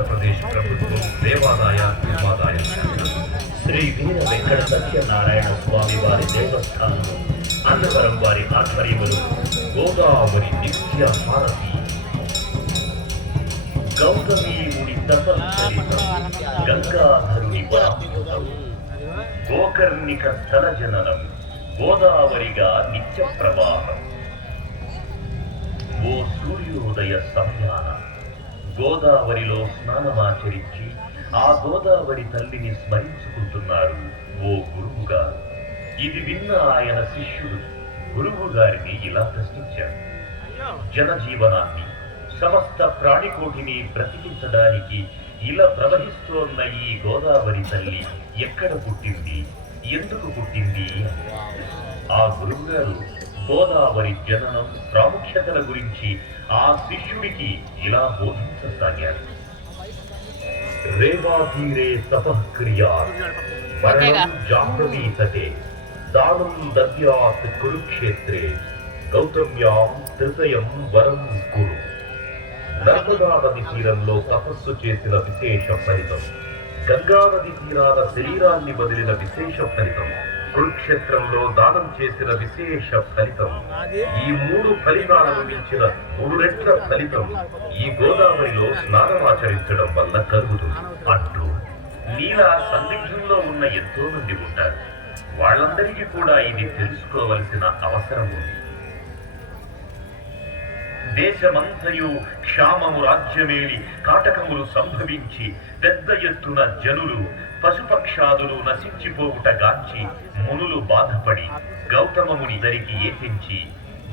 ఆంధ్రప్రదేశ్ ప్రభుత్వం దేవాదాయ ధర్మాదాయ శ్రీ వీర వెంకట సత్యనారాయణ స్వామి వారి దేవస్థానం అన్నవరం వారి ఆధ్వర్యములు గోదావరి నిత్య హారతి. గౌతమీయుడి తపశ్చరితం గంగాధరుని పరామృతం గోకర్ణిక స్థల జననం గోదావరిగా నిత్య ప్రవాహం ఓ సూర్యోదయ సమయాన గోదావరిలో స్నానమాచరించి ఆ గోదావరి తల్లిని స్మరించుకుంటున్నారు ఓ గురువు గారు ఇది విన్న ఆయన శిష్యుడు గురువు గారిని ఇలా ప్రశ్నించారు జనజీవనాన్ని సమస్త ప్రాణికోటిని బ్రతికించడానికి ఇలా ప్రవహిస్తోన్న ఈ గోదావరి తల్లి ఎక్కడ పుట్టింది ఎందుకు పుట్టింది? ఆ గురువు గారు గోదావరి జననం ప్రాముఖ్యతల గురించి ఆ శిష్యుడికి ఇలా బోధించసాగారు. రేవాధీరే తపఃక్రియా మరణం జాహ్నవీ తటే దానం దద్యాత్ కురుక్షేత్రే గౌతమ్యాం త్రితయం వరం కురు. నర్మదా నది తీరంలో తపస్సు చేసిన విశేష ఫలితం గంగా నది తీరాన శరీరాన్ని వదిలిన విశేష ఫలితం కురుక్షేత్రంలో దానం చేసిన విశేష ఫలితం. ఈ మూడు ఫలితాలను మించిన మూడు రెట్ల ఫలితం ఈ గోదావరిలో స్నానమాచరించడం వల్ల కలుగుతుంది. అంటూ నీలా సందిగ్ధంలో ఉన్న ఎంతో మంది ఉంటారు. వాళ్ళందరికీ కూడా ఇది తెలుసుకోవలసిన అవసరం ఉంది. దేశమంతయు క్షామము రాజ్యమేలి కాటకములు సంభవించి పెద్ద ఎత్తున జనులు పశుపక్షాదులు నశించిపోవుటగాంచి మునులు బాధపడి గౌతమముని దరికి ఏతించి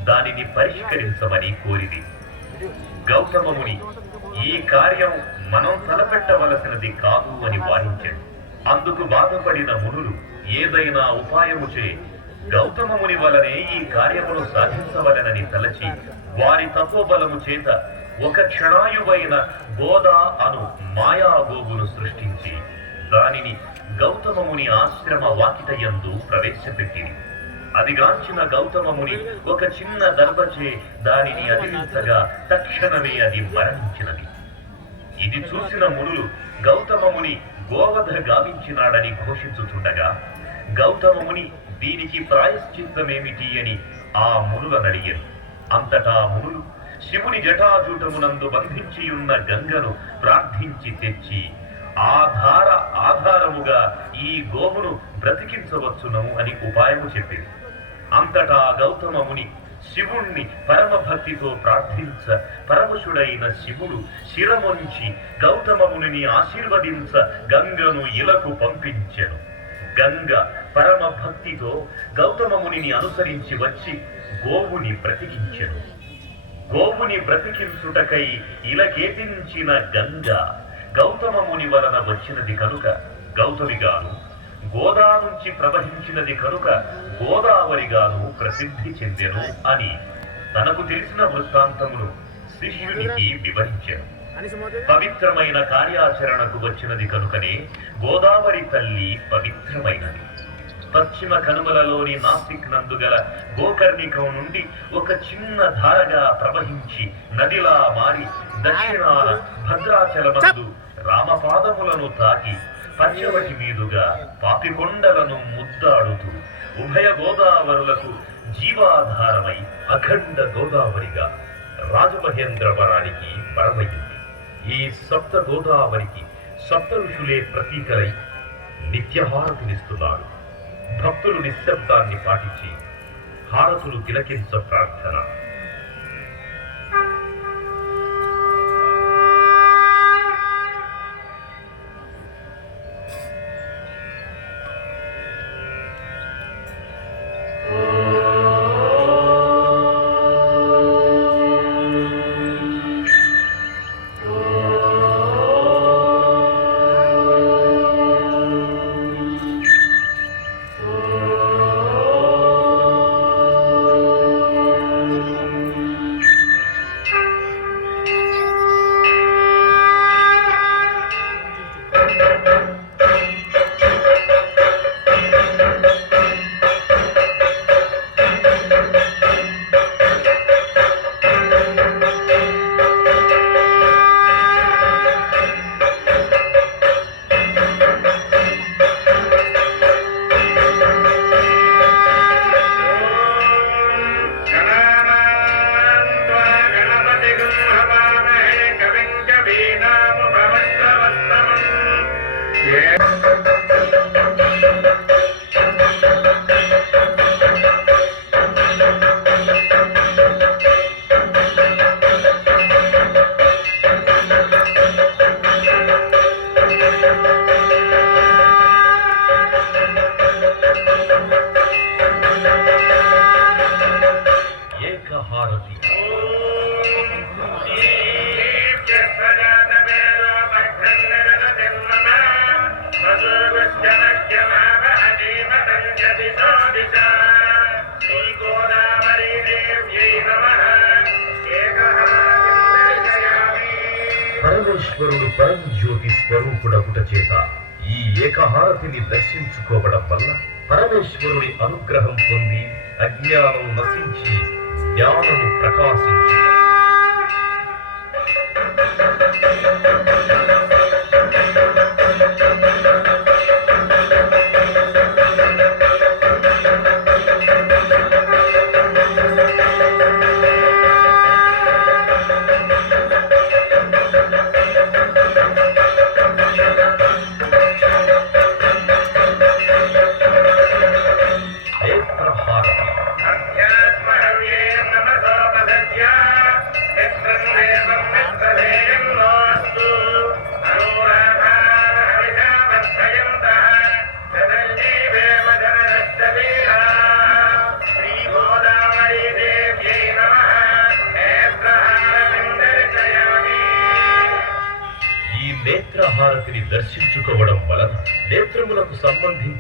దానిని పరిష్కరించమని కోరిది. గౌతమముని ఈ కార్యం మనం తలపెట్టవలసినది కాదు అని వాదించాడు అందుకు బాధపడిన మునులు ఏదైనా ఉపాయము చే గౌతమముని వలనే ఈ కార్యమును సాధించవలనని తలచి వారి తపోబలము చేత ఒక క్షణాయువైన గోదా అను మాయాగోగును సృష్టించి దానిని గౌతమముని ఆశ్రమ వాకిటయందు ప్రవేశపెట్టింది అదిగాంచిన గౌతమముని ఒక చిన్న దర్భచే దానిని అదిలించగా తక్షణమే అది మరణించినది. ఇది చూసిన మునులు గౌతమముని గోవధ గావించినాడని ఘోషించుతుండగా గౌతమముని దీనికి ప్రాయశ్చిత్తమేమిటి అని ఆ మునులను అడిగారు అంతటా మునులు శివుని జటాజూటమునందు బంధించియున్న గంగను ప్రార్థించి తెచ్చి ఆధార ఆధారముగా ఈ గోవును బ్రతికించవచ్చును అని ఉపాయము చెప్పింది. అంతటా గౌతమముని శివుణ్ణి పరమ భక్తితో ప్రార్థించ పరమశుడైన శివుడు శిరమొంచి గౌతమముని ఆశీర్వదించ గంగను ఇలకు పంపించెను. గంగ పరమ భక్తితో అనుసరించి వచ్చి గోవుని బ్రతికించెను. గోవుని బ్రతికించుటకై ఇలకేతించిన గంగ గౌతమ ముని వలన వచ్చినది కనుక గౌతమిగాను గోదా నుంచి ప్రవహించినది కనుక గోదావరిగాను ప్రసిద్ధి చెందెను అని తనకు తెలిసిన వృత్తాంతమును శిష్యునికి వివరించాను. పవిత్రమైన కార్యాచరణకు వచ్చినది కనుకనే గోదావరి తల్లి పవిత్రమైనది. పశ్చిమ కనుమలలోని నాసిక్ నందుగల గోకర్ణికం నుండి ఒక చిన్న ధారగా ప్రవహించి నదిలా మారి దక్షిణాన భద్రాచలమందు రామపాదములను తాకి పంచవటి మీదుగా పాపికొండలను ముద్దాడుతూ ఉభయ గోదావరులకు జీవాధారమై అఖండ గోదావరిగా రాజమహేంద్రవరానికి వరమయ్యింది ఈ సప్త గోదావరికి సప్త ఋషులే ప్రతీకలై నిత్యహారతులిస్తున్నారు భక్తులు నిశ్శబ్దాన్ని పాటించి హారతులు తిలకించ ప్రార్థన. పరమేశ్వరుడు పరంజ్యోతి స్వరూపుడగుట చేత ఈ ఏకహారతిని దర్శించుకోవడం వల్ల పరమేశ్వరుడి అనుగ్రహం పొంది అజ్ఞానం నశించి జ్ఞానము ప్రకాశించి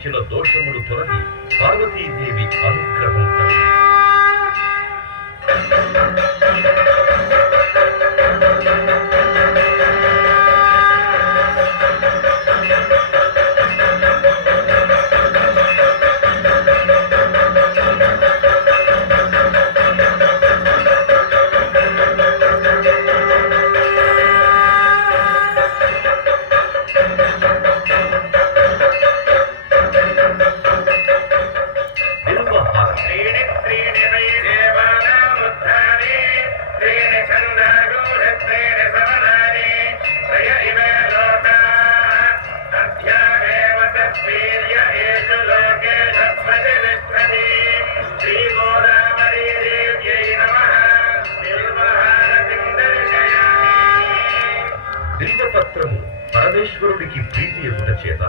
సంబంధించిన దోషములు బిల్వపత్రము పరమేశ్వరుడికి ప్రీతి ఎగుట చేత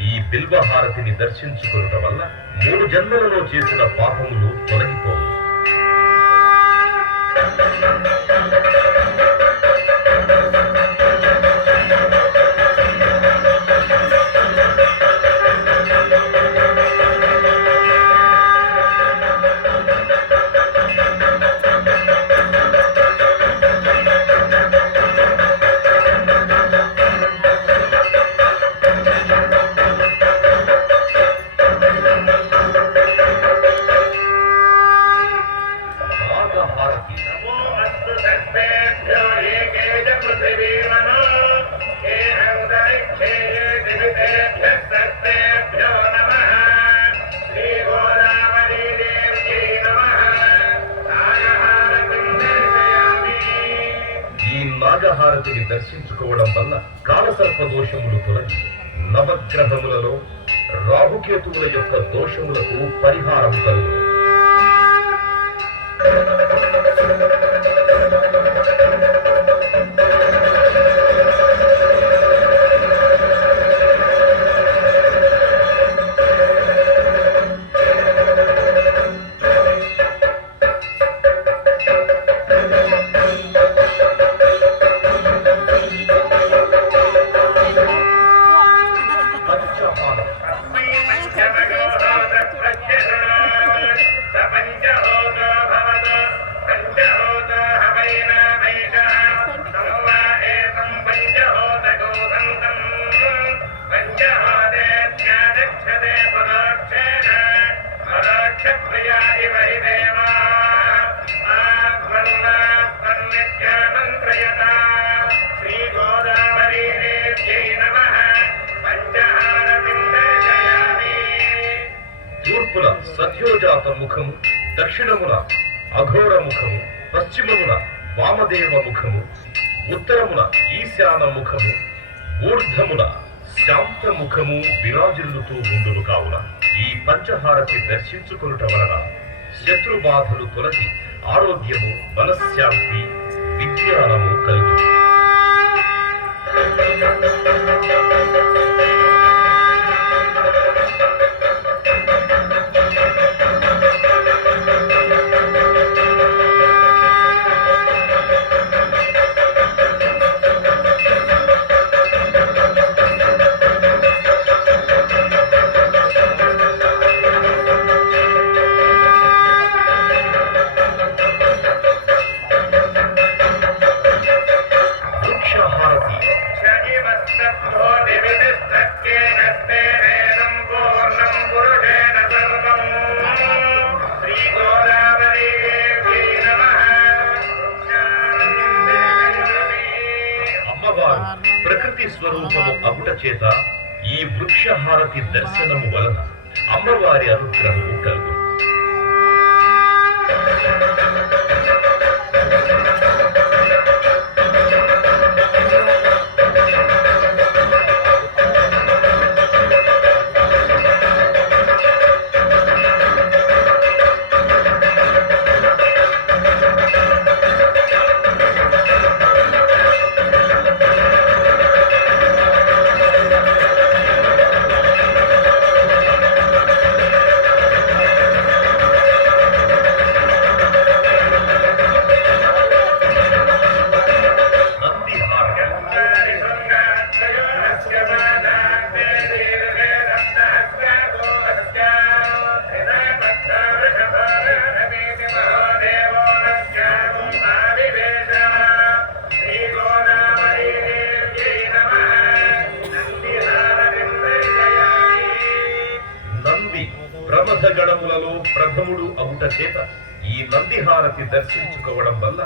ఈ బిల్వహారతిని దర్శించుకున్న వల్ల మూడు జన్మలలో చేసిన పాపములు తొలగిపోవు. దోషములకు పరిహారం కలుగు సత్యోజాత ముఖము దక్షిణమున అఘోర ముఖము పశ్చిమమున వామదేవ ముఖము ఉత్తరమున ఈశాన ముఖము ఊర్ధమున శాంత ముఖము విరాజిల్లుతూ ఉండును కావున ఈ పంచహారతి దర్శించుకొనుట వలన శత్రు బాధలు తొలగి ఆరోగ్యము మనశ్శాంతి విజ్ఞానము కలుగు అమరావతి దర్శనము వలన అమ్మవారి అనుగ్రహము కలుగు. ప్రమథ గణములలో ప్రథముడు అవుట చేత ఈ నందిహారతి దర్శించుకోవడం వల్ల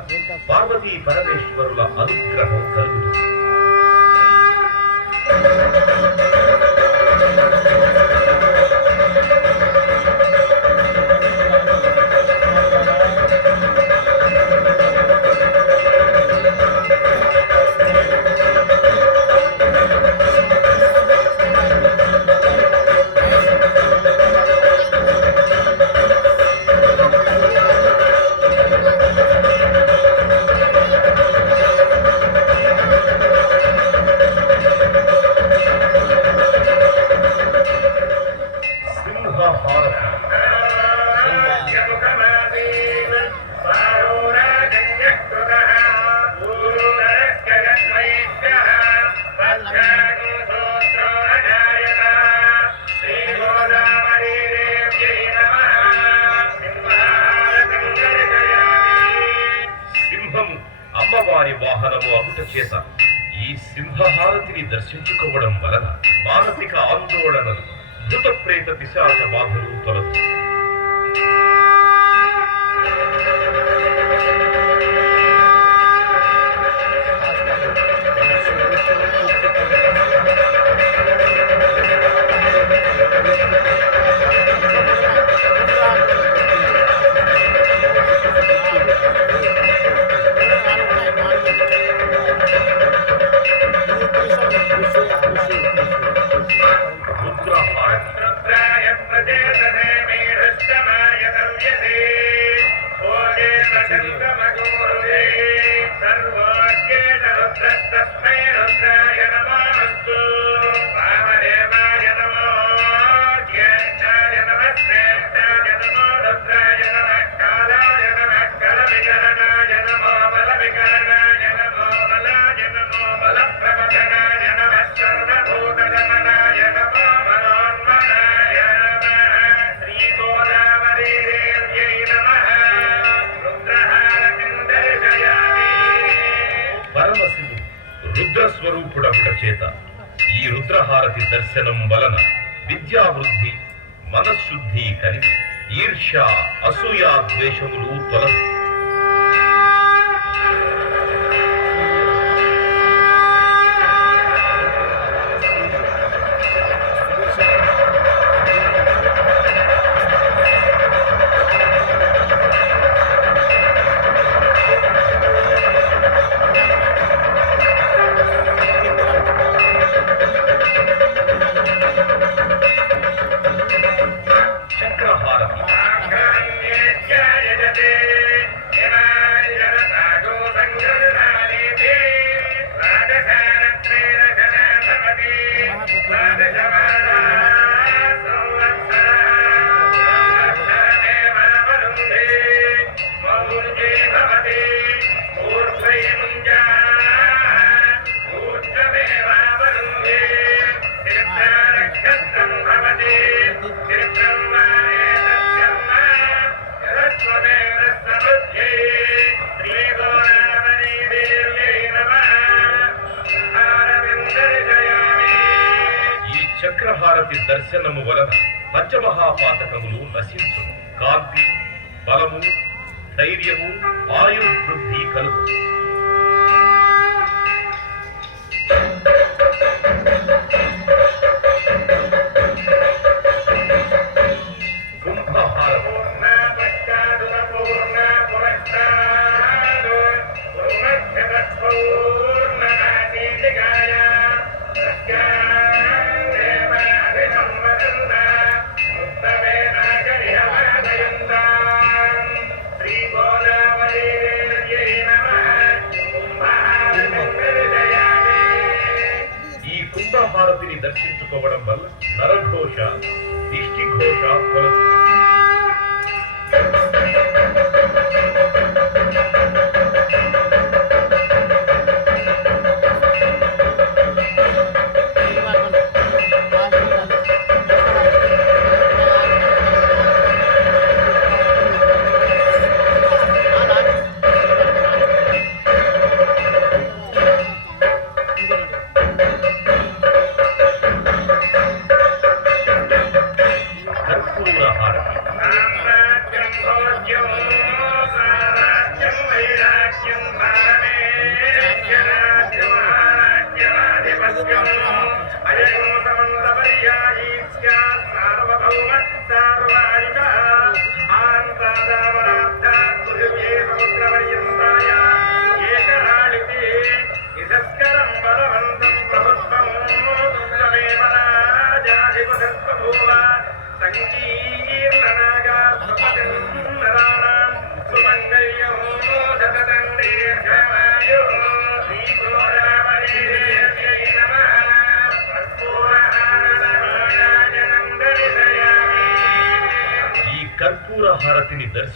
పార్వతీ పరమేశ్వరుల అనుగ్రహం కలుగుతుంది. దర్శనం వలన విద్యావృద్ధి మనశుద్ధి కలిగి ఈర్ష్య అసూయ ద్వేషములు తొలగి సర్వమహాపాతకములు నశించు కాంతి బలము ధైర్యము ఆయుర్వృద్ధి కలుగుతుంది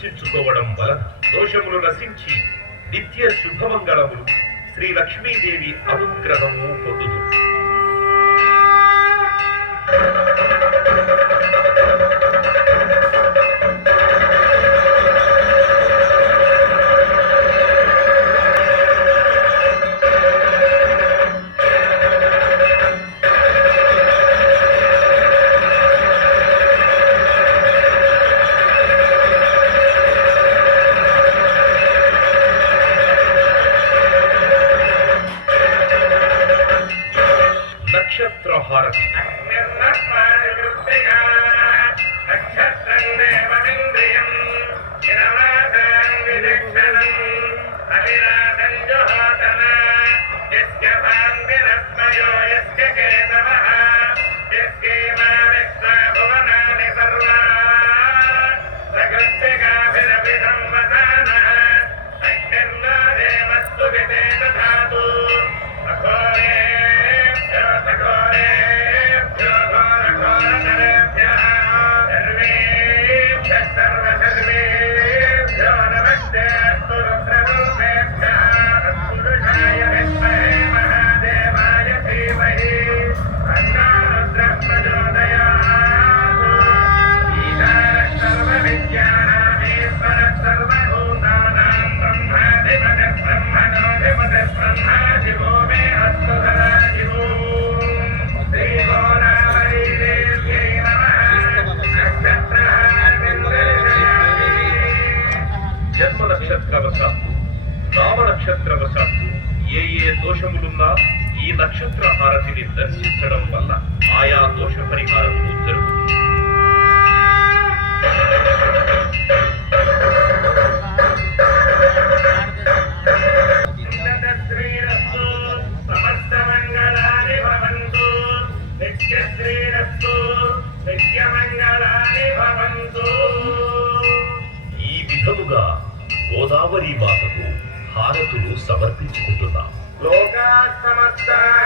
దర్శించుకోవడం వలన దోషములు నశించి నిత్య శుభమంగళములు శ్రీ లక్ష్మీదేవి అనుగ్రహము పొందుతుంది From a star.